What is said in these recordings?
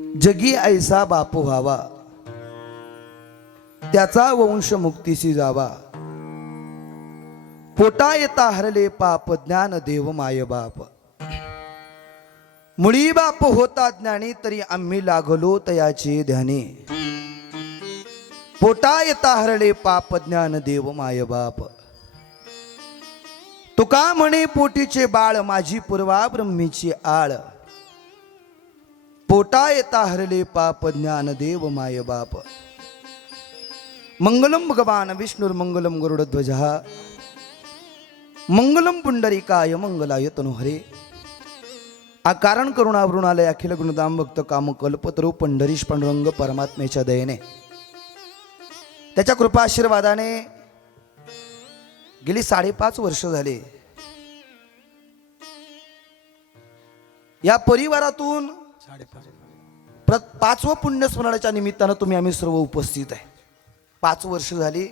जगी ऐसा बाप व्हावा. त्याचा वंश मुक्तीशी जावा. पोटा येता हरले पाप ज्ञान देव माय बाप. मुळी बाप होता ज्ञानी तरी आम्ही लागलो तयाचे ध्याने. पोटा येता हरले पाप ज्ञान देव माय बाप. तुका म्हणे पोटीचे बाळ माझी पूर्वा ब्रह्मीची आळ. पोटा येता हरले पाप ज्ञान देव माय बाप. मंगलम भगवान विष्णुर्मंगलम गरुडध्वज. मंगलम पुंडरीकाय मंगलाय तनुहरे कारण करुणावृणालय अखिल गुणदाम भक्त काम कल्पतरू पंढरीश पांडुरंग परमात्मेच्या दयेने. त्याच्या कृपा आशीर्वादाने गेली साडेपाच वर्ष झाले. या परिवारातून प्र पाचवं पुण्यस्मरणाच्या निमित्तानं तुम्ही आम्ही सर्व उपस्थित आहे. पाच वर्ष झाली.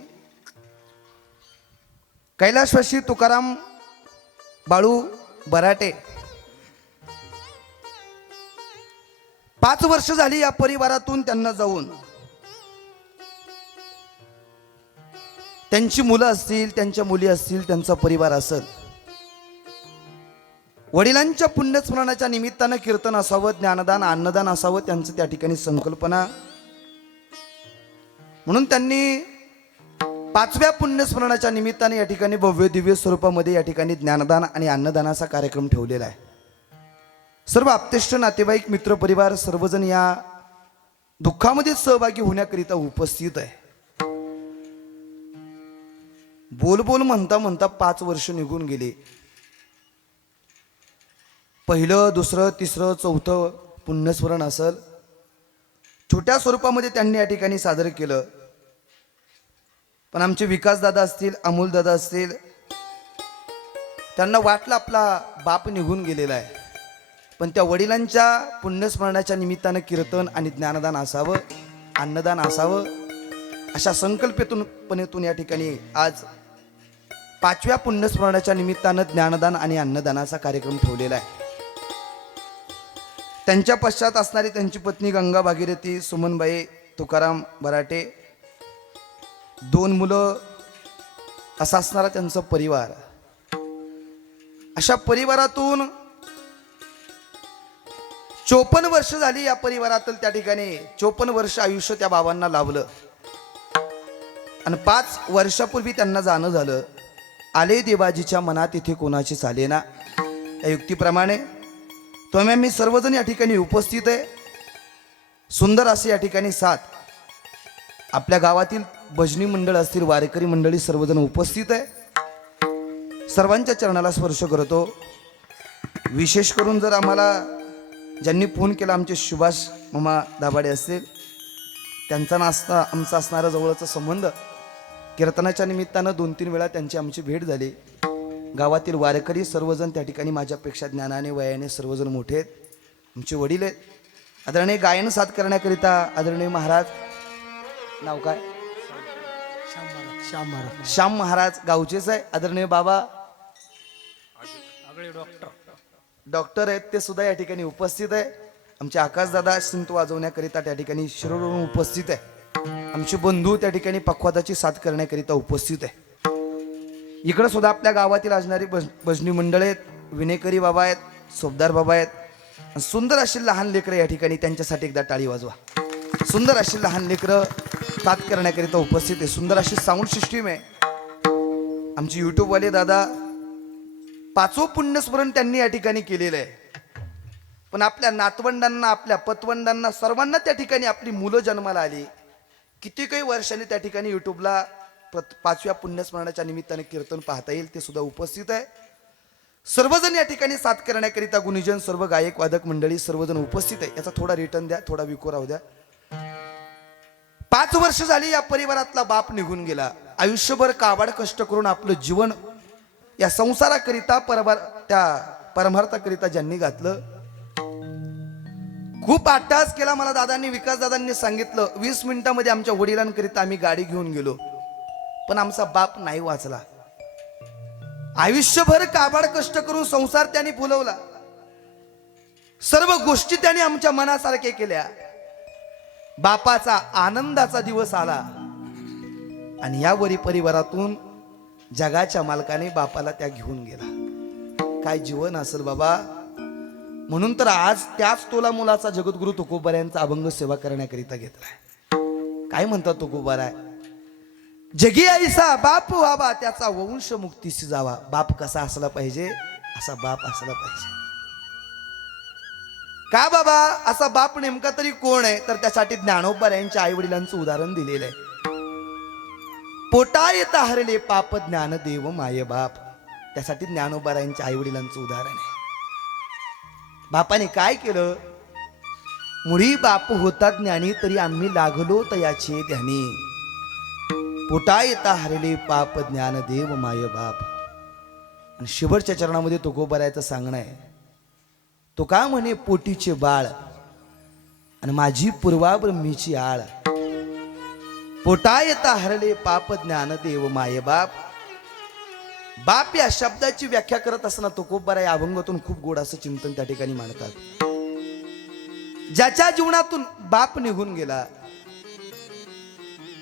कैलासवासी तुकाराम बाळू बराटे. पाच वर्ष झाली या परिवारातून त्यांना जाऊन. त्यांची मुलं असतील त्यांच्या मुली असतील त्यांचा परिवार असेल. वडिलांच्या पुण्यस्मरणाच्या निमित्तानं कीर्तन असावं ज्ञानदान अन्नदान असावं त्यांचं त्या ठिकाणी संकल्पना. म्हणून त्यांनी पाचव्या पुण्यस्मरणाच्या निमित्ताने या ठिकाणी भव्य दिव्य स्वरूपामध्ये या ठिकाणी ज्ञानदान आणि अन्नदानाचा कार्यक्रम ठेवलेला आहे. सर्व आप्तेष्ट नातेवाईक मित्रपरिवार सर्वजण या दुःखामध्ये सहभागी होण्याकरिता उपस्थित आहे. बोल बोल म्हणता म्हणता पाच वर्ष निघून गेले. पहिलं दुसरं तिसरं चौथं पुण्यस्मरण असेल. छोट्या स्वरूपामध्ये त्यांनी या ठिकाणी सादर केलं. पण आमचे विकासदादा असतील अमोलदादा असतील त्यांना वाटलं आपला बाप निघून गेलेला आहे. पण त्या वडिलांच्या पुण्यस्मरणाच्या निमित्तानं कीर्तन आणि ज्ञानदान असावं अन्नदान असावं अशा संकल्पेतून पणेतून या ठिकाणी आज पाचव्या पुण्यस्मरणाच्या निमित्तानं ज्ञानदान आणि अन्नदानाचा कार्यक्रम ठेवलेला आहे. त्यांच्या पश्चात असणारी त्यांची पत्नी गंगा भागीरथी सुमनबाई तुकाराम बराटे दोन मुलं असा असणारा त्यांचा परिवार. अशा परिवारातून चोपन्न वर्ष झाली या परिवारातील त्या ठिकाणी. चोपन्न वर्ष आयुष्य त्या बाबांना लाभलं. आणि पाच वर्षापूर्वी त्यांना जाणं झालं. आले देवाजीच्या मनात इथे कोणाची चाले ना. या युक्तीप्रमाणे तुम्ही मी सर्वजण या ठिकाणी उपस्थित आहे. सुंदर असे या ठिकाणी साथ आपल्या गावातील भजनी मंडळ असतील वारेकरी मंडळी सर्वजण उपस्थित आहे. सर्वांच्या चरणाला स्पर्श करतो. विशेष करून जर आम्हाला ज्यांनी फोन केला आमचे सुभाष मामा दाभाडे असतील त्यांचा नास्ता आमचा असणारा जवळचा संबंध कीर्तनाच्या निमित्तानं दोन तीन वेळा त्यांची आमची भेट झाली. गावातील वारकरी सर्वजण त्या ठिकाणी माझ्यापेक्षा ज्ञानाने वयाने सर्वजण मोठे आहेत. आमचे वडील आहेत. आदरणीय गायन साथ करण्याकरिता आदरणीय महाराज नाव काय? श्याम महाराज श्याम महाराज. गावचेच आहे. आदरणीय बाबा डॉक्टर. आहेत ते सुद्धा या ठिकाणी उपस्थित आहे. आमचे आकाशदादा सिंत वाजवण्याकरिता त्या ठिकाणी शिरोडवरून उपस्थित आहे. आमचे बंधू त्या ठिकाणी पक्वादाची साथ करण्याकरिता उपस्थित आहे. इकडं सुद्धा आपल्या गावातील असणारी भज भजनी मंडळ आहेत विनेकरी बाबा आहेत सोबदार बाबा आहेत. आणि सुंदर अशी लहान लेकरं या ठिकाणी त्यांच्यासाठी एकदा टाळी वाजवा. सुंदर अशी लहान लेकरं साथ करण्याकरिता उपस्थित आहे. सुंदर अशी साऊंड सिस्टीम आहे. आमचे यूट्यूबवाले दादा पाचवं पुण्यस्मरण त्यांनी या ठिकाणी केलेलं आहे. पण आपल्या नातवंडांना आपल्या पतवंडांना सर्वांना त्या ठिकाणी आपली मुलं जन्माला आली. किती काही वर्षांनी त्या ठिकाणी युट्यूबला पाचव्या पुण्यस्मरणाच्या निमित्ताने कीर्तन पाहता येईल ते सुद्धा उपस्थित आहे. सर्वजण या ठिकाणी साथ करण्याकरिता गुणीजन सर्व गायक वादक मंडळी सर्वजण उपस्थित आहे. याचा थोडा रिटर्न द्या थोडा विको राहू द्या. पाच वर्ष झाली या परिवारातला बाप निघून गेला. आयुष्यभर काबाड कष्ट करून आपलं जीवन या संसाराकरिता परमार त्या परमार्थाकरिता ज्यांनी घातलं. खूप अट्टास केला मला दादांनी विकास दादांनी सांगितलं वीस मिनिटामध्ये आमच्या वडिलांकरिता आम्ही गाडी घेऊन गेलो. पण आमचा बाप नाही वाचला. आयुष्यभर काबाड कष्ट करून संसार त्यांनी फुलवला. सर्व गोष्टी त्याने आमच्या मनासारखे केल्या. बापाचा आनंदाचा दिवस आला. आणि या वरी परिवारातून जगाच्या मालकाने बापाला त्या घेऊन गेला. काय जीवन असेल बाबा? म्हणून तर आज त्याच तोला मुलाचा जगद्गुरु तुकोबाऱ्यांचा अभंग सेवा करण्याकरिता घेतलाय. काय म्हणतात तुकोबाराय जगी आईसा बाप व्हावा त्याचा वंश मुक्तीशी जावा बाप कसा असला पाहिजे असा बाप असला पाहिजे. का बाबा? असा बाप नेमका तरी कोण आहे? तर त्यासाठी ज्ञानोबा यांच्या आई वडिलांचं उदाहरण दिलेलं आहे. पोटा येता हरले पाप ज्ञान देव माय बाप. त्यासाठी ज्ञानोबरायांच्या आई वडिलांचं उदाहरण आहे. बापाने काय केलं? मुळी बाप होता ज्ञानी तरी आम्ही लागलो तयाचे ध्यानी पोटा येता हरले पाप ज्ञान देव माय बाप. आणि शेवटच्या चरणामध्ये तो गोबरायचं सांगणं आहे तो का म्हणे पोटीचे बाळ आणि माझी पूर्वाब्रह्मीची आळ. पोटा येता हरले पाप ज्ञान देव माय बाप. बाप या शब्दाची व्याख्या करत असताना तो खूप बरा या अभंगातून खूप गोड असं चिंतन त्या ठिकाणी मांडतात. ज्याच्या जीवनातून बाप निघून गेला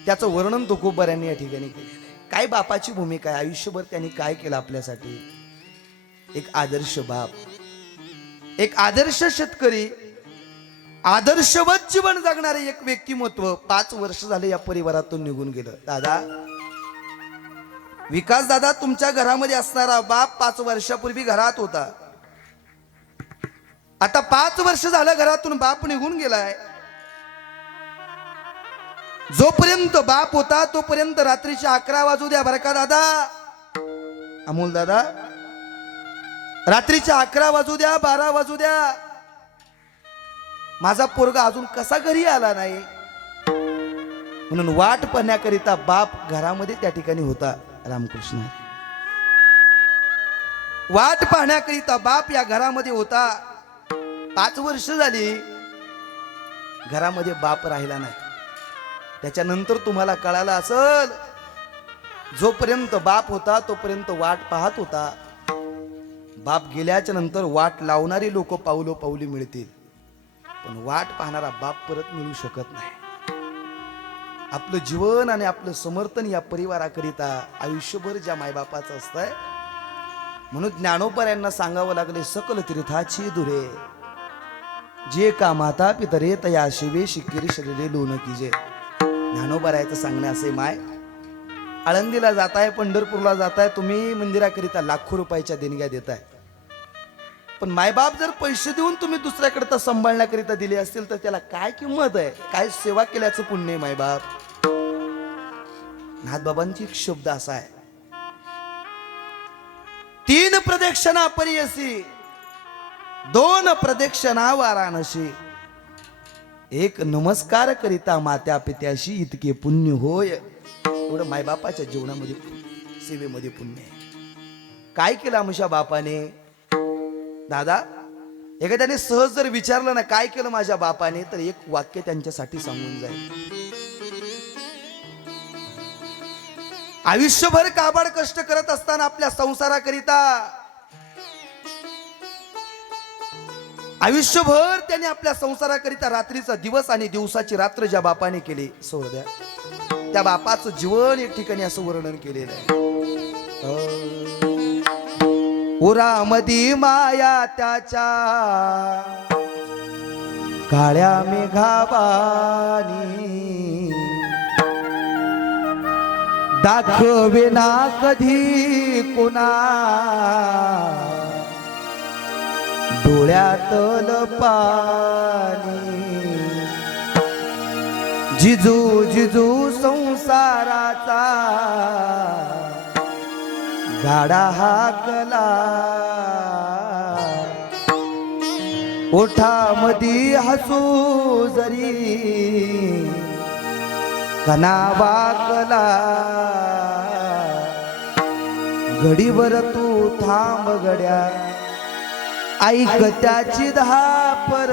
त्याचं वर्णन तो खूप बऱ्यांनी या ठिकाणी केलं. काय बापाची भूमिका आहे? आयुष्यभर त्यांनी काय केलं आपल्यासाठी? एक आदर्श बाप. एक आदर्श शेतकरी आदर्शवत जीवन जगणारे एक व्यक्तिमत्व पाच वर्ष झाले या परिवारातून निघून गेलं. दादा विकास दादा तुमच्या घरामध्ये असणारा बाप पाच वर्षापूर्वी घरात होता. आता पाच वर्ष झालं घरातून बाप निघून गेलाय. जोपर्यंत बाप होता तोपर्यंत रात्रीच्या अकरा वाजू द्या बरं का दादा? अमोल दादा? रात्रीच्या अकरा वाजू द्या बारा वाजू द्या. माझा पोरगा अजून कसा घरी आला नाही? म्हणून वाट पाहण्याकरिता बाप घरामध्ये त्या ठिकाणी होता रामकृष्ण. वाट पाहण्याकरिता बाप या घरामध्ये होता. पाच वर्ष झाली. घरामध्ये बाप राहिला नाही. त्याच्यानंतर तुम्हाला कळालं असल जोपर्यंत बाप होता तोपर्यंत वाट पाहत होता. बाप गेल्याच्यानंतर वाट लावणारी लोक पावलो पावली मिळतील. पण वाट पाहणारा बाप परत मिळू शकत नाही. आपलं जीवन आणि आपलं समर्थन या परिवाराकरिता आयुष्यभर ज्या मायबापाचं असतंय म्हणून ज्ञानोपर यांना सांगावं लागले सकल तीर्थाची दुरे जे का माता पितरे तया शिवे शिकिरी शरीरे लोन कीजे. ज्ञानोबरायचं सांगणे असे माय. आळंदीला जाताय पंढरपूरला जाताय तुम्ही मंदिराकरिता लाखो रुपयाच्या देणग्या देताय. पण मायबाप जर पैसे देऊन तुम्ही दुसऱ्याकरिता सांभाळण्याकरिता दिले असतील तर त्याला काय किंमत आहे? काय सेवा केल्याचं पुण्य आहे मायबाप? नाथबाबांची एक शब्द असा आहे. तीन प्रदक्षिणा परियसी दोन प्रदक्षिणा वाराणसी. एक नमस्कार करिता मात्या पित्याशी इतके पुण्य होय. एवढं मायबापाच्या जीवनामध्ये सेवेमध्ये पुण्य आहे. काय केलं आमच्या बापाने? दादा एखाद्याने सहज जर विचारलं ना काय केलं माझ्या बापाने तर एक वाक्य त्यांच्यासाठी सांगून जाईल. आयुष्यभर काबाड कष्ट करत असताना आपल्या संसाराकरिता आयुष्यभर त्याने आपल्या संसाराकरिता रात्रीचा दिवस आणि दिवसाची रात्र ज्या बापाने केली सोहळ्या त्या बापाचं जीवन एक ठिकाणी असं वर्णन केलेलं आहे. उरामदी माया त्याच्या काळ्या मेघाबानी दाखविना कधी कुणा डोळ्यातल पाणी. जिजू जिजू संसाराचा गाडा हाकला. ओठामधी हसू जरी कना वाकला घडीवर तू थांब गड्या. ऐक त्याची धापर.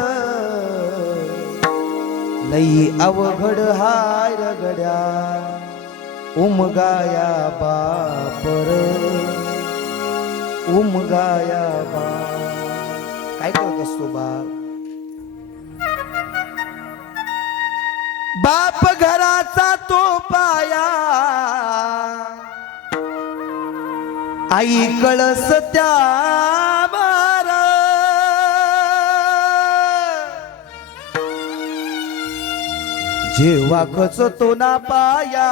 लई अवघड हाय रगड्या. उमगाया बापर. उमगाया बा. काय करत असतो बाप बाप घराचा तो पाया. आई कळस त्या जेव्हा खचतो ना पाया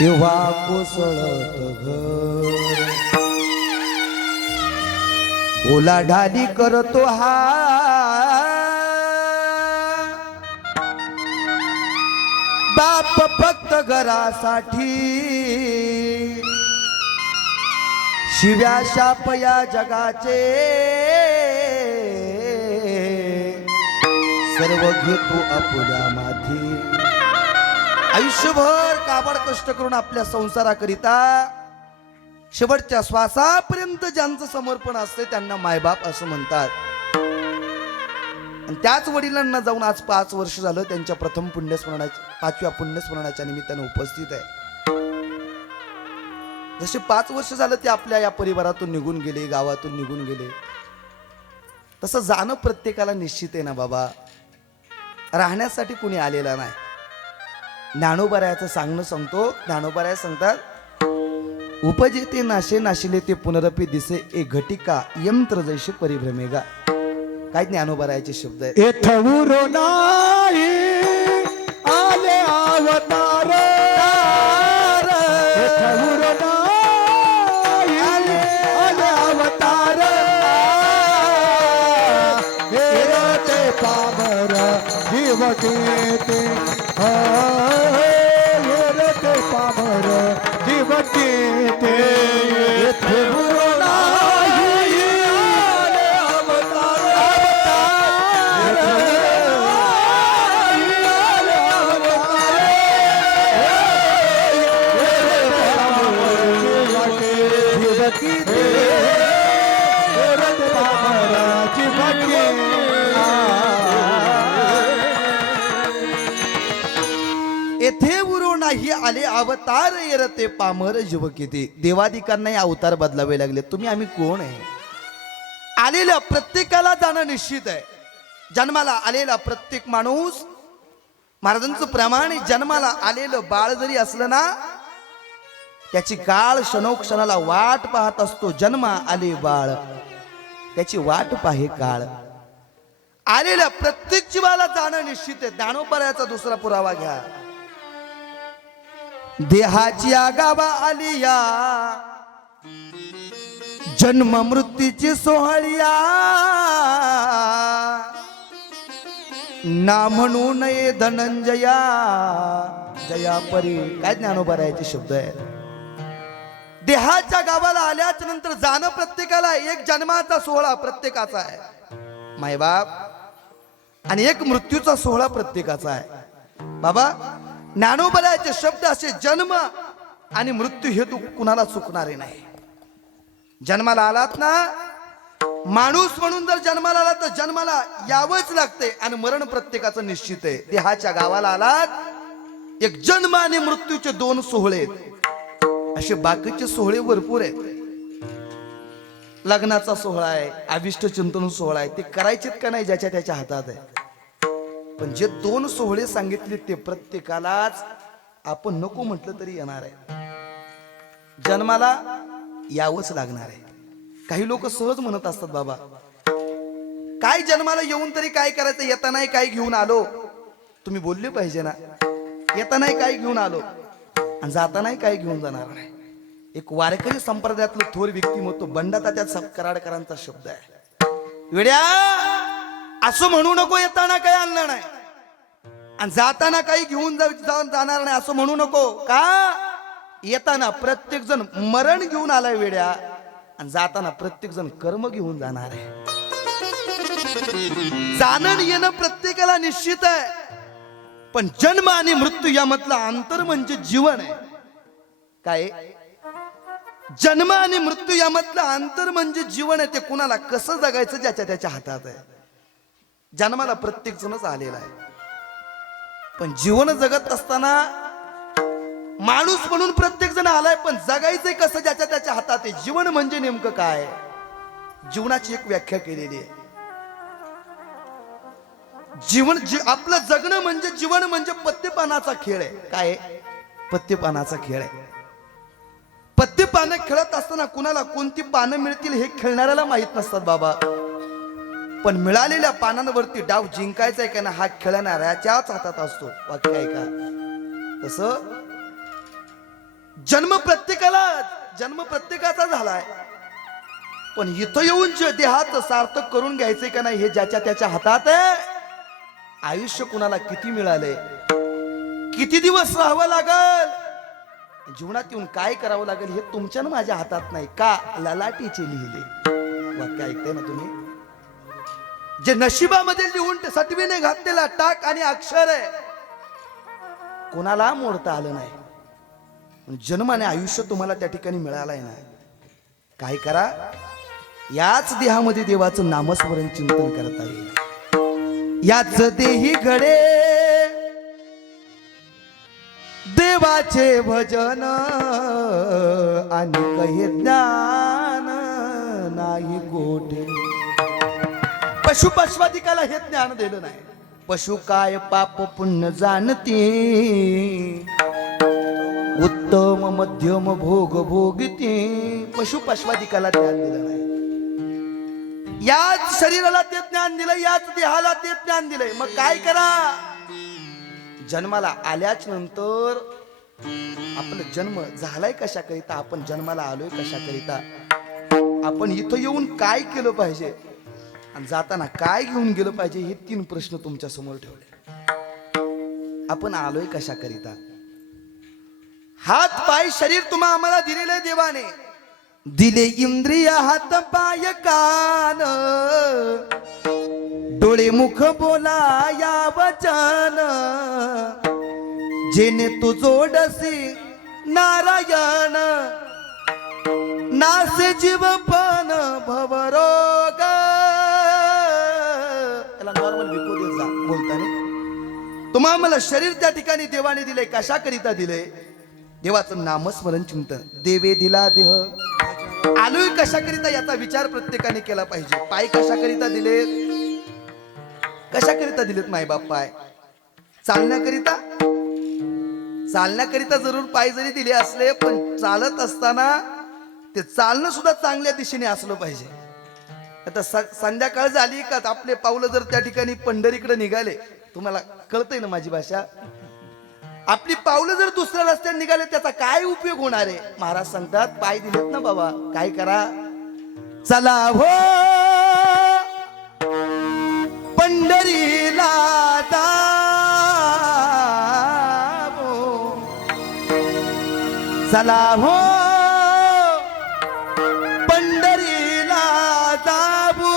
तेव्हा कोसळत घर. ओला ढाली करतो हा. बाप फक्त घरासाठी. शिव्या शाप या जगाचे. सर्व घेतो आपल्या माथी. आयुष्यभर काबाड कष्ट करून आपल्या संसाराकरिता शेवटच्या श्वासापर्यंत ज्यांचं समर्पण असते त्यांना मायबाप असं म्हणतात. आणि त्याच वडिलांना जाऊन आज पाच वर्ष झालं त्यांच्या प्रथम पुण्यस्मरणाच्या पाचव्या पुण्यस्मरणाच्या निमित्ताने उपस्थित आहे. जसे पाच वर्ष झालं ते आपल्या या परिवारातून निघून गेले गावातून निघून गेले. तसं जाणं प्रत्येकाला निश्चित आहे ना बाबा. राहण्यासाठी कुणी आलेला नाही. ज्ञानोबरायाचं सांगणं सांगतो ज्ञानोबराया सांगतात उपजेते नाशे नाशिले ते पुनरपी दिसे ए घटिका यंत्र जैसे परिभ्रमेगा. काय ज्ञानोबरायाचे शब्द आहेत? अवतार येरते पामर युवकिते देवादिकांनाही अवतार बदलावे लागले. तुम्ही आम्ही कोण आहे? आलेल्या प्रत्येकाला जाणं निश्चित आहे. जन्माला आलेला प्रत्येक माणूस महाराजांचं प्रमाण जन्माला आलेलं बाळ जरी असलं ना त्याची काळ क्षणोक्षणाला वाट पाहत असतो. जन्मा आले बाळ. त्याची वाट पाहे काळ. आलेल्या प्रत्येक जीवाला जाणं निश्चित आहे. ज्ञानोपरायाचा दुसरा पुरावा घ्या. देहाची आगावा आलिया. जन्म मृत्यूची सोहळिया. ना म्हणू नये धनंजया. जया परी. काय ज्ञानोबरायाचे शब्द आहे देहाच्या गावाला आल्याच नंतर जाणं प्रत्येकाला एक जन्माचा सोहळा प्रत्येकाचा आहे. मायबाप. आणि एक मृत्यूचा सोहळा प्रत्येकाचा आहे. बाबा ज्ञानोबलाचे शब्द असे जन्म आणि मृत्यू हे तू कुणाला चुकणारे नाही. जन्माला आलात ना? माणूस म्हणून जर जन्माला आला तर जन्माला यावंच लागते आणि मरण प्रत्येकाचं निश्चित आहे. देहाच्या गावाला आलात एक जन्म आणि मृत्यूचे दोन सोहळे आहेत. असे बाकीचे सोहळे भरपूर आहेत. लग्नाचा सोहळा आहे अभिष्ट चिंतन सोहळा आहे. ते करायचेत का नाही ज्याच्या त्याच्या हातात आहे? पण जे दोन सोहळे सांगितले ते प्रत्येकालाच आपण नको म्हटलं तरी येणार आहे. जन्माला यावंच लागणार आहे. काही लोक सहज म्हणत असतात बाबा काय जन्माला येऊन तरी काय करायचं? येतानाही काय घेऊन आलो. तुम्ही बोलले पाहिजे ना. येतानाही काय घेऊन आलो. आणि जातानाही काय घेऊन जाणार नाही. एक वारकरी संप्रदायातलं थोर व्यक्तिमत्व बंडाता त्या कराडकरांचा शब्द आहे. वेड्या! असं म्हणू नको येताना काही आणलं नाही. आणि जाताना काही घेऊन जाऊ जाऊन जाणार नाही असं म्हणू नको. का? येताना प्रत्येक जण मरण घेऊन आलाय वेड्या आणि जाताना प्रत्येक जण कर्म घेऊन जाणार आहे. जाणं येणं प्रत्येकाला निश्चित आहे. पण जन्म आणि मृत्यू यामधलं अंतर म्हणजे जीवन आहे. काय? जन्म आणि मृत्यू यामधलं अंतर म्हणजे जीवन आहे ते कुणाला कसं जगायचं ज्याच्या त्याच्या हातात आहे. जन्माला प्रत्येक जणच आलेला आहे. पण जीवन जगत असताना माणूस म्हणून प्रत्येक जण आलाय पण जगायचंय कसं ज्याच्या त्याच्या हातात आहे? जीवन म्हणजे नेमकं काय? जीवनाची एक व्याख्या केलेली आहे. जीवन जी आपलं जगणं म्हणजे जीवन म्हणजे पत्तेपानाचा खेळ आहे. काय पत्तेपानाचा खेळ आहे. पत्ते पानं खेळत असताना कुणाला कोणती पानं मिळतील हे खेळणाऱ्याला माहीत नसतात बाबा. पण मिळालेल्या पानांवरती डाव जिंकायचा आहे का ना हा खेळणाऱ्याच्याच हातात असतो. वाक्य आहे का? तस? जन्म प्रत्येकाला जन्म प्रत्येकाचा झालाय. पण इथं येऊन जे देहात सार्थक करून घ्यायचंय का नाही हे ज्याच्या त्याच्या हातात आहे. आयुष्य कुणाला किती मिळालंय? किती दिवस राहावं लागल? जीवनात येऊन काय करावं लागेल हे तुमच्या माझ्या हातात नाही. का? ललाटीचे लिहिले. वाक्य ऐकताय ना तुम्ही? जे नशिबामध्ये लिहून ते सटवीने घातलेला टाक आणि अक्षर आहे. कोणाला मोडता आलं नाही. जन्माने जन्म आणि आयुष्य तुम्हाला त्या ठिकाणी मिळालंय ना. काय करा? याच देहामध्ये देवाचं नामस्मरण चिंतन करता येईल याच देही घडे. देवाचे भजन आणि काही ज्ञान नाही गोटे पशु हे ज्ञान दिलं नाही. पशु काय पाप पुण्य जाणते? उत्तम मध्यम भोग भोगते. पशुपश्वादिकाला ज्ञान दिलं नाही. याच शरीराला ते ज्ञान दिलं याच देहाला ते ज्ञान दिलंय मग काय करा? जन्माला आल्याच नंतर आपला जन्म झालाय कशाकरिता? आपण जन्माला आलोय कशाकरिता? आपण इथं येऊन काय केलं पाहिजे? आणि जाताना काय घेऊन गेलं पाहिजे हे तीन प्रश्न तुमच्यासमोर ठेवले. आपण आलोय कशाकरिता? हात पाय शरीर तुम्हा आम्हाला दिलेलं देवाने. दिले इंद्रिय हात पाय कान. डोळे मुख बोला या वचन. जेने तू जोडसी नारायण. नासे जीव पण भवरो तुम्हा मला शरीर त्या ठिकाणी देवाने दिले कशाकरिता दिले देवाचं नामस्मरण चिंतन. देवे दिला देह. आलोय कशाकरिता याचा विचार प्रत्येकाने केला पाहिजे. पाय कशाकरिता दिले कशाकरिता दिलेत माय बाप पाय? चालण्याकरिता? चालण्याकरिता जरूर पाय जरी दिले असले पण चालत असताना ते चालणं सुद्धा चांगल्या दिशेने असलं पाहिजे. आता स- संध्याकाळ झाली का आपले पावलं जर त्या ठिकाणी पंढरीकडे निघाले तुम्हाला कळतंय ना माझी भाषा? आपली पावलं जर दुसऱ्या रस्त्याने निघाले त्याचा काय उपयोग होणार आहे? महाराज सांगतात पाय दिलेत ना बाबा काय करा? चला हो. पंढरीला चला हो. पंढरीला जाऊ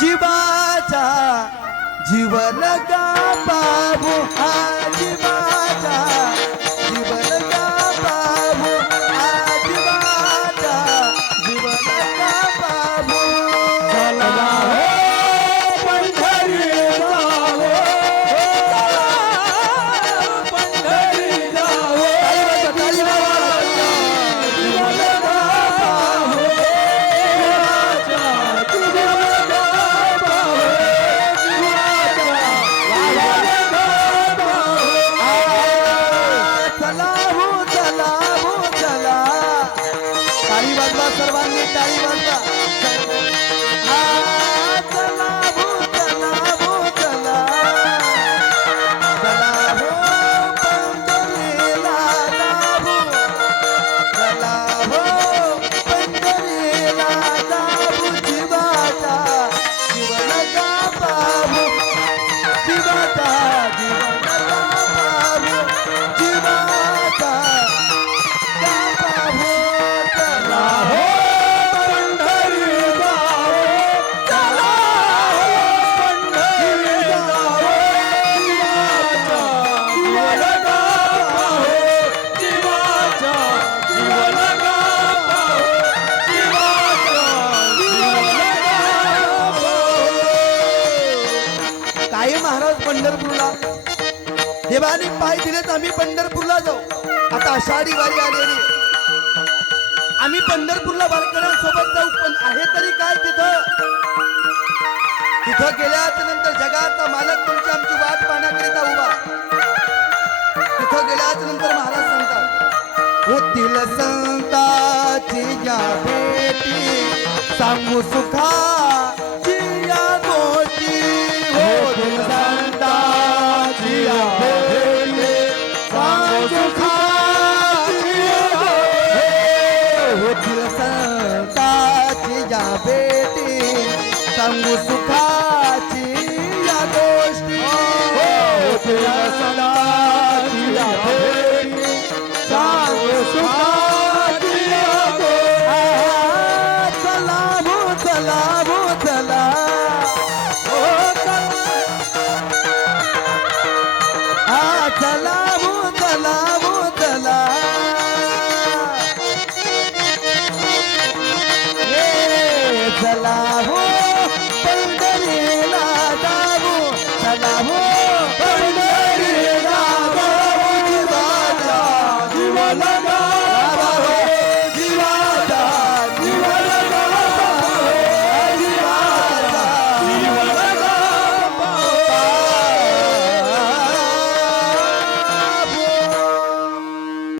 जीवाचा जीवन का बाबू आज आषाढी वारी आलेली. आम्ही पंढरपूरला वारकऱ्यांसोबत जाऊ पण आहे तरी काय तिथं? तिथं गेल्यानंतर नंतर जगाचा मालक तुमची आमची वाट पाहण्याकरिता उभा. तिथं गेल्याच्यानंतर महाराज सांगतात होतील संताची या भेटी सांगू सुखा तलाबो